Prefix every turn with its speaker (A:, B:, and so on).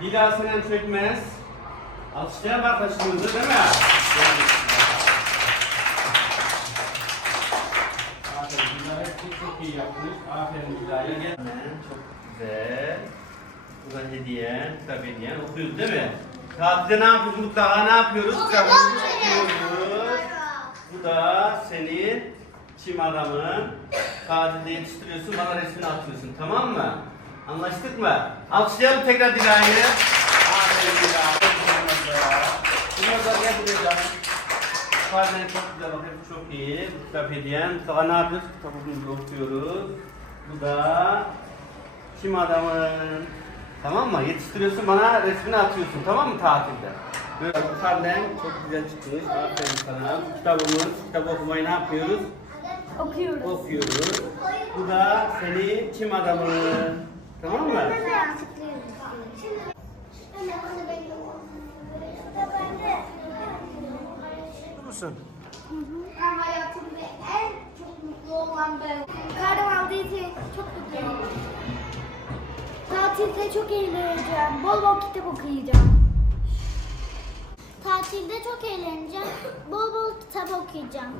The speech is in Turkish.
A: Dila Sinem Çökmez. Alkışlayan arkadaşımızı değil mi? Aferin Dila hep çok, çok iyi yapmış. Aferin Dila'ya. Gel. Çok güzel. Bu da hediyen, kitap hediyen. Okuyoruz değil mi? Tatilde ne yapıyoruz? Mutlaka ne yapıyoruz? Kitabımızı okuyoruz. Bu da senin çim adamın. Tatilde yetiştiriyorsun, bana resmini atıyorsun. Tamam mı? Anlaştık mı? Alkışlayalım tekrar Dila'yı. Aferin Dila. Bunlar da gel buraya canım. Çok güzel bak, hep çok iyi. Kitap hediyen. Mutlaka ne yapıyoruz? Kitabımızı okuyoruz. Bu da Çim adamın. Tamam mı? Yetiştiriyorsun bana resmini atıyorsun. Tamam mı tatilde? Böyle bu karnen çok güzel çıkmış. Aferin sana. Bu Kitabımız, kitap okumayı ne yapıyoruz?
B: Okuyoruz.
A: Okuyoruz. Bu da senin çim adamın. Mı? Mutlu musun?
B: Ben hayatımda en çok mutlu olan ben. Karnım aldığı için çok mutluyum. Tatilde çok eğleneceğim. Bol bol kitap okuyacağım. Tatilde çok eğleneceğim. Bol bol kitap okuyacağım.